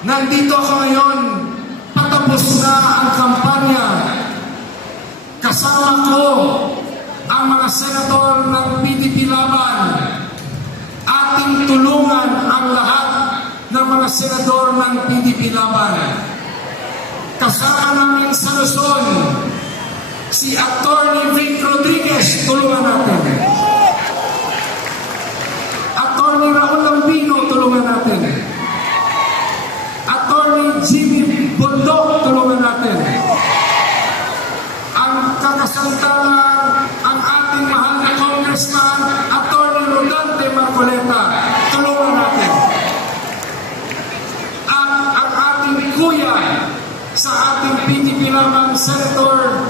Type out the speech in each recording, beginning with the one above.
Nandito ako ngayon, patapos na ang kampanya. Kasama ko ang mga senador ng PDP Laban. Ating tulungan ang lahat ng mga senador ng PDP Laban. Kasama namin sa Luzon, si Atty. Vic Rodriguez, tulungan natin. Atty. Raul Lambino, tulungan natin. Atty. Jimmy Bondok, tulungan natin. Ang kakasamtalang ang ating mahal na Congressman, Atty. Rodante Marcoleta, tulungan natin. At ang ating kuya sa ating PDP Laban Senator,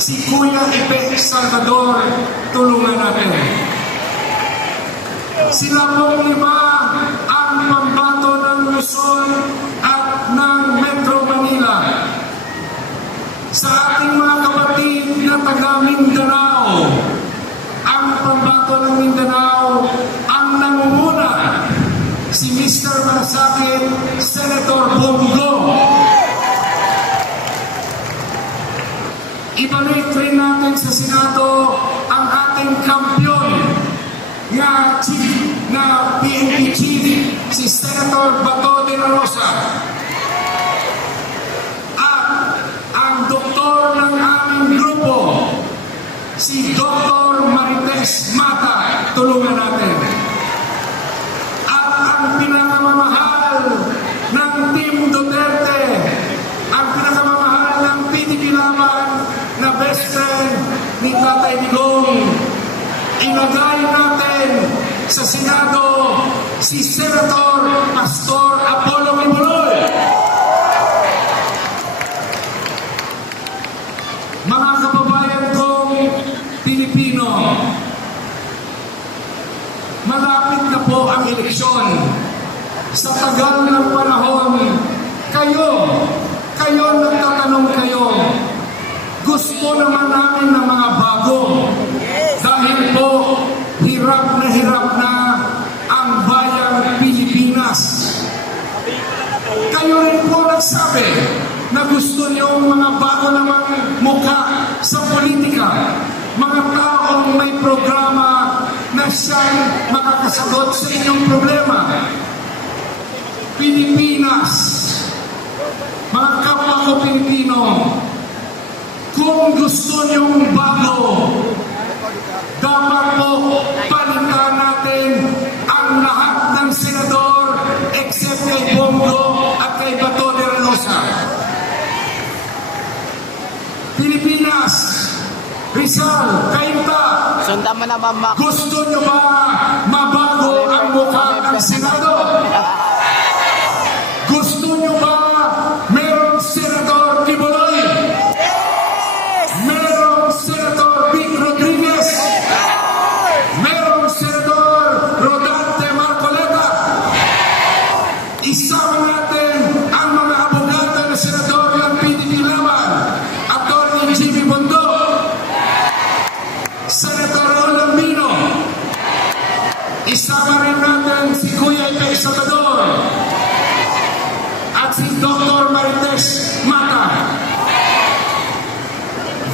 si Kuya Ipe Salvador, tulungan natin. Sila pong lima ang pambato ng Luzon at ng Metro Manila. Sa ating mga kapatid na taga Mindanao, ang pambato ng Mindanao, ang nangunguna, si Mr. Malasakit, Senator Bongo. Ibalik rin natin sa Senado ang ating kampiyon na PNP Chief, si Senator Bato de la Rosa. At ang doktor ng aming grupo, si Dr. Marites Mata, tulungan natin. At ang pinakamamahal ng Team Duterte, ang pinakamamahal ng PDP Laban na best friend ni Tatay Digong, ilagay natin sa Senado si Senator Pastor Apollo Kibuloy. Mga kababayan kong Pilipino, malapit na po ang eleksyon. Sa tagal ng panahon, kayo nagtatanong kayo, gusto naman namin ng mga bago. Dahil po, hirap na ang bayang Pilipinas. Kayo rin po nagsabi na gusto niyong mga bago namang mukha sa politika. Mga taong may programa na siyang makakasagot sa inyong problema. Pilipinas, mga kapwa ko Pilipino, kung gusto niyong bago, dapat po palitan natin ang lahat ng senador except kay Bongo at kay Bato de la Rosa. Pilipinas, Rizal, Cainta, gusto nyo ba mabago ang mukha ng Senado? Gusto nyo ba merong Senator Kibuloy? Merong Senator Vic Rodriguez? Merong Senator Rodante Marcoleta? Isama natin ang mga abogado na senador ng PDP Laban, Atty. Jimmy Bondok, Senator Raul Lambino. Isama rin natin si Kuya Ipe Salvador at si Dr. Marites Mata.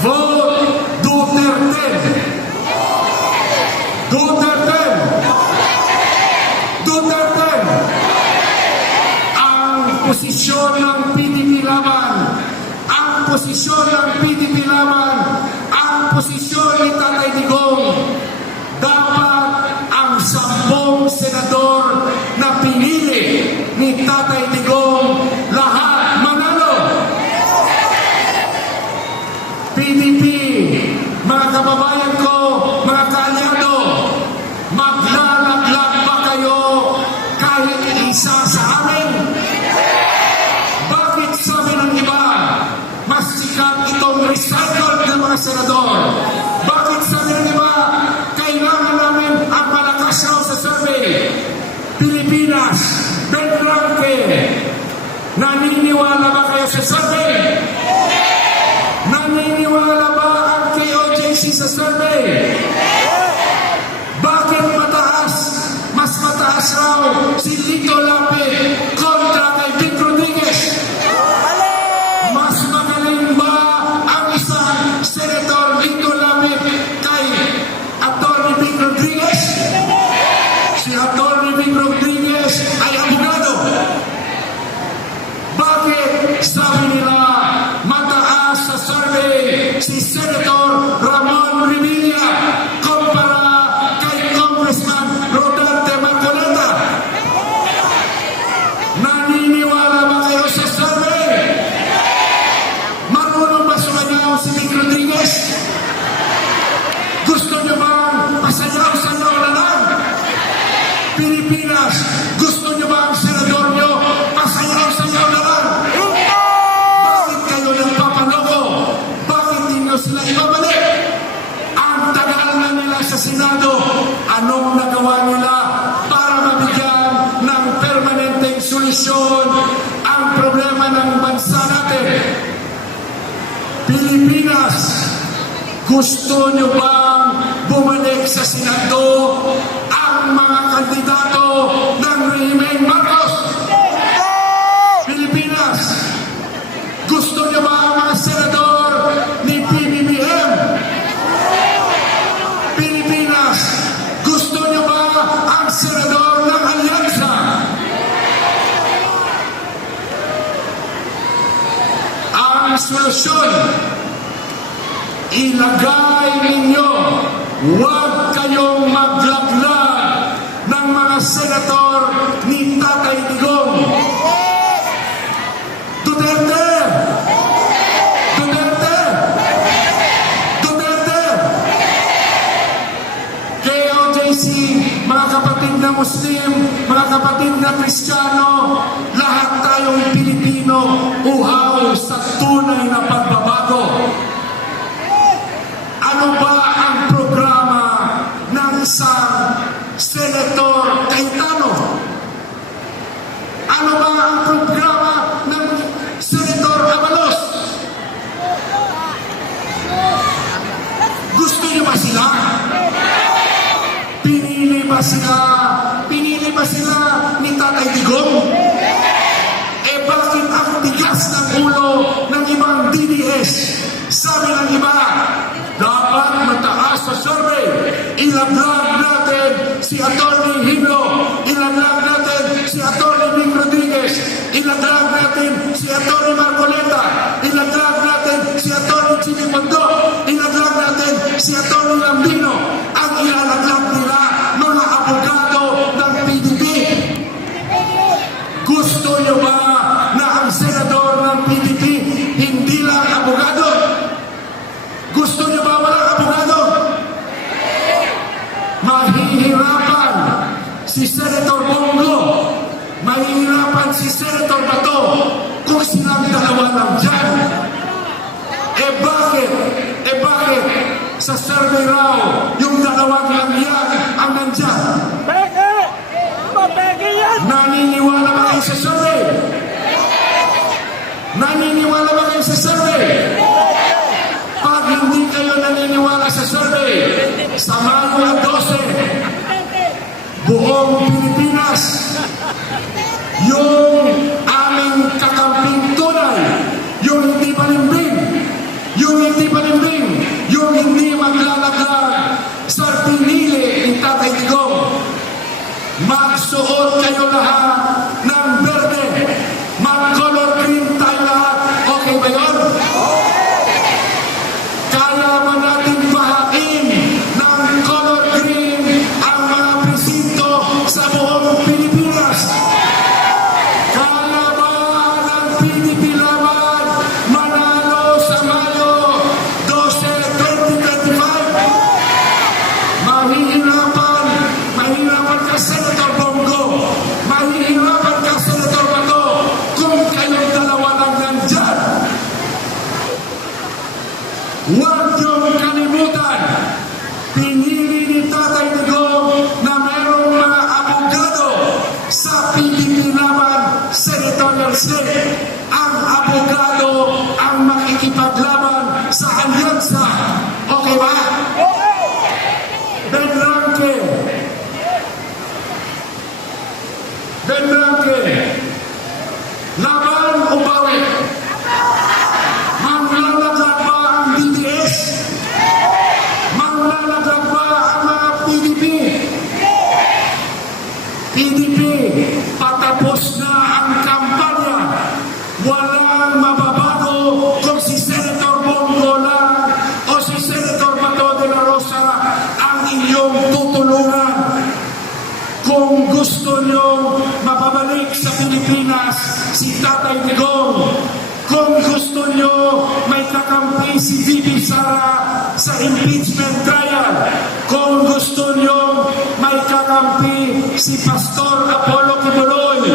Vote Duterte. Duterte. Duterte. Ang posisyon ng PDP Laban, ang posisyon ng PDP Laban, ang posisyon ni Tatay Digong, dapat ang 10 senador na pinili ni Tatay Digong, lahat manalo. PDP, mga kababayan ko, mga kaalyado, maglalaglag ba kayo kahit isa sa amin? Bakit sabi ng iba, mas sikat itong recycled ng mga senador? Bakit sabi ng iba, kailangan namin ang malakas raw sa survey? Pilipinas, Ben Ranke, naniniwala ba kayo sa survey? Naniniwala ba ang KOJC sa survey? Bakit mataas? Mas mataas raw si Lito Lapid kontra kay Vic Rodriguez. Mas magaling ba ang isang Senator Lito Lapid kay Atty. Vic Rodriguez? Si Atty. Vic Rodriguez ay abogado. Bakit sabi nila mataas sa survey si Senator Ramon Revilla kumpara kay Congressman Rodante Marcoleta? Naniniwala ba kayo sa survey? Marunong ba sumayaw si Vic Rodriguez? Gusto niyo bang pasayaw-sayaw na lang? Pilipinas, gusto niyo ba ang senador niyo pasayaw-sayaw na lang? Bakit kayo nagpapaloko? Bakit ninyo sila ibabalik? Ang tagal na nila sa Senado, anong nagawa nila para mabigyan ng permanenteng solusyon ang problema ng bansa natin? Pilipinas, gusto niyo bang bumalik sa Senado ang mga kandidato ng Rehimeng Marcos? Pilipinas, gusto niyo ba ang mga senador ni PBBM? Pilipinas, gusto niyo ba ang senador ng Alyansa? Ang solusyon, ilagay ninyo, huwag kayong maglaglag ng mga senator ni Tatay Digong. Duterte! Duterte! Duterte! KOJC, mga kapatid na Muslim, mga kapatid na Kristiyano, lahat tayong Pilipino uhaw sa tunay na pagbabago. Ano ba ang programa ng isang Senator Cayetano? Ano ba ang programa ng Senator Abalos? Gusto niyo ba sila? Pinili ba sila? Pinili ba sila ni Tatay Digong? Eh bakit ang tigas ng ulo ng ibang DDS? Sabi ng iba, dapat mataas sa survey. Ilaglag natin si Atty. Himlo. Ilaglag natin si Atty. Vic Rodriguez. Ilaglag natin si Atty. Marcoleta. Ilaglag natin si Atty. Chini Mondo. Ilaglag natin si Atty. Lambino. Ang ilalaglag nila, mga abogado ng PDP. Gusto niyo ba na ang senador ng PDP hindi lang abogado? Gusto niyo ba walang abogado? Mahihirapan si Senator Bongo, mahihirapan si Senator Bato kung silang dalawa lang dyan. Eh bakit? Sa survey raw, yung dalawang lang yan ang nandyan. Naniniwala ba kayo sa survey? Naniniwala ba kayo sa survey? Pag hindi kayo naniniwala sa survey, sa Mayo 12, buong Pilipinas, yung aming kakamping tunay, yung hindi palimbing, yung hindi maglalaglag sa pinili ni Tatay Digong, magsuot kayo lahat ng berde, mag-color green tayo lahat. Okay ba yun? Kaya ba natin bahain ng color green ang mga presinto sa buong Pilipinas? Kaya ba ng PDP laban manalo sa Mayo 12, 2025? Mahihirapan ka, Senator Bongo. Mahihirapan ka, Senator Bato, kung kayong dalawa lang nandyan. Huwag niyong kalimutan, pinili ni Tatay Digong na mayroong mga abogado sa PDP laban senatorial slate. Ang abogado ang makikipaglaban sa alyansa. Okay ba? Ben Ranke, Benranque, laban o bawi? Manlalaglag ba ang DDS? Manlalaglag ba ang mga PDP? PDP, patapos na ang kampanya. Walang mababago kung si Senator Bongo lang o si Senator Bato de la Rosa ang inyong tutulungan. Kung gusto nyo mapabalik sa Pilipinas si Tatay Digong, kung gusto nyo may kakampi si VP Sara sa impeachment trial, kung gusto nyo may kakampi si Pastor Apollo Kibuloy,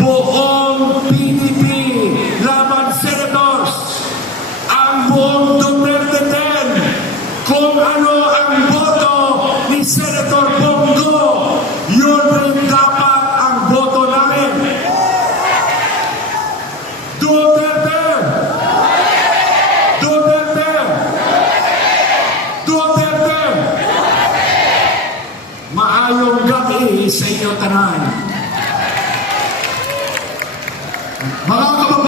buong PDP laban senators, ang buong Duterte 10, kung ano ang boto ni Senator Bongo, yun rin dapat ang boto namin. Duterte! Duterte! Duterte! Maayong gabi sa inyo tanan. Mga